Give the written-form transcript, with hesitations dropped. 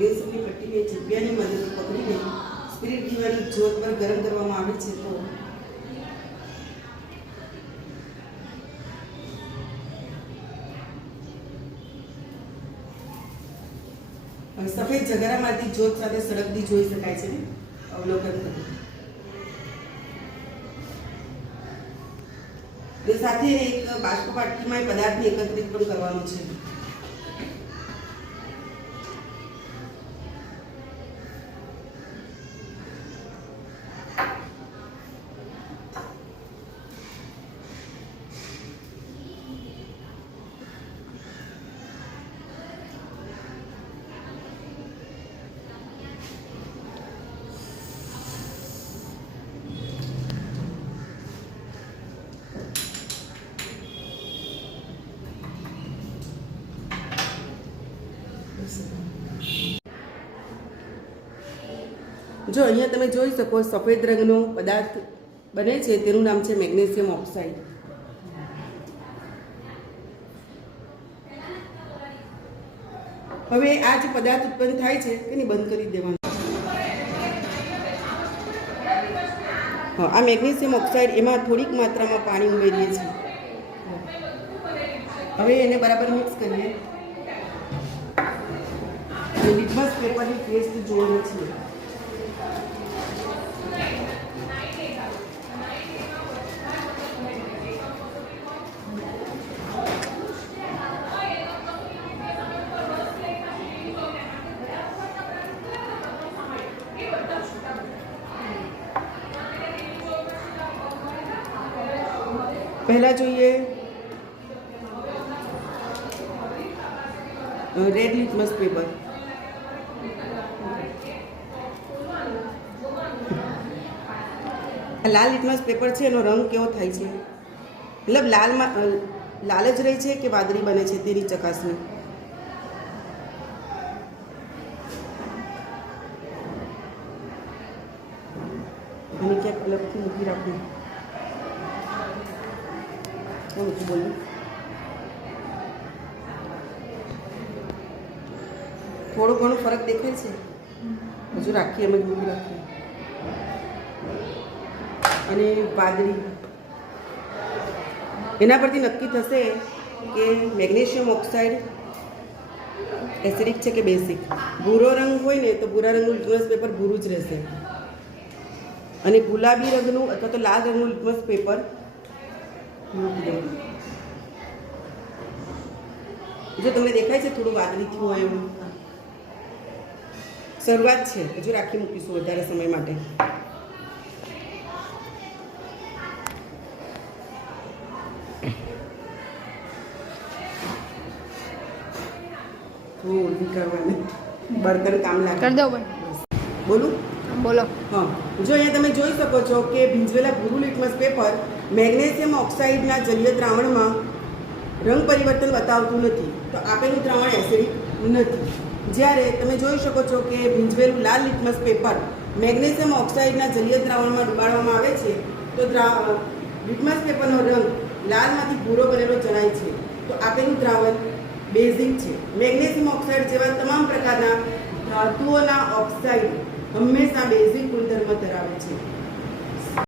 મેગ્નેશિયમની પટ્ટીને ચીપિયાની મદદથી પકડીને સ્પિરિટ દીવાની જ્યોત પર ગરમ કરવામાં આવે છે તો સફેદ જગારામાંથી જ્યોત સાથે સળગતી જોઈ શકાય છે. અવલોકન કરો. તે સાથે એક બાષ્પ પાટકીમાં પદાર્થને એકત્રિત પણ કરવાનું છે. જો અહીંયા તમે જોઈ શકો સફેદ રંગનો પદાર્થ બને છે તેનું નામ છે મેગ્નેશિયમ ઓક્સાઇડ. હવે આ જે પદાર્થ ઉત્પન્ન થાય છે તેને બંધ કરી દેવાનું. આ મેગ્નેશિયમ ઓક્સાઇડ એમાં થોડીક માત્રામાં પાણી ઉમેરીએ છીએ. હવે એને બરાબર મિક્સ કરીએ. લિટમસ પેપરની ટેસ્ટ જોઈએ છીએ. પહેલા જોઈએ રેડ લિટમસ પેપર. લાલ લિટમસ પેપર છે એનો રંગ કેવો થાય છે, મતલબ લાલ જ રહે છે કે વાદળી બને છે તેની ચકાસણી. અને ક્યાંક અલગથી મૂકી રાખવું. બોલું થોડો ઘણો ફરક દેખાય છે. હજુ રાખીએ અમે મૂકી રાખીએ. અને વાદળી એના પરથી નક્કી થશે કે મેગ્નેશિયમ ઓક્સાઇડ એસિડિક છે કે બેઝિક. ભૂરો રંગ હોય ને તો ભૂરા રંગનું લિટમસ પેપર ભૂરું જ રહેશે, અને ગુલાબી રંગનું અથવા તો લાલ રંગનું લિટમસ પેપર મૂકી દેવું. જો તમને દેખાય છે થોડું વાદળી થયું હોય એવું, શરૂઆત છે. હજુ રાખી મૂકીશું વધારે સમય માટે. કરવાની બર્તન કામ લાગે. કરી દો બોલું બોલો. હા, જો અહીંયા તમે જોઈ શકો છો કે ભીંજવેલા ભૂરું લિટમસ પેપર મેગ્નેશિયમ ઓક્સાઇડના જલીય દ્રાવણમાં રંગ પરિવર્તન બતાવતું નથી, તો આપેલું દ્રાવણ એસિડિક નથી. જ્યારે તમે જોઈ શકો છો કે ભીંજવેલું લાલ લિટમસ પેપર મેગ્નેશિયમ ઓક્સાઇડના જલીય દ્રાવણમાં ડુબાડવામાં આવે છે તો લિટમસ પેપરનો રંગ લાલમાંથી ભૂરો બનેલો જણાય છે, તો આપેલું દ્રાવણ બેઝિક છે. મેગ્નેશિયમ ઓક્સાઇડ જેવા તમામ પ્રકારના ધાતુઓના ઓક્સાઇડ હંમેશા બેઝિક ગુણધર્મ ધરાવે છે.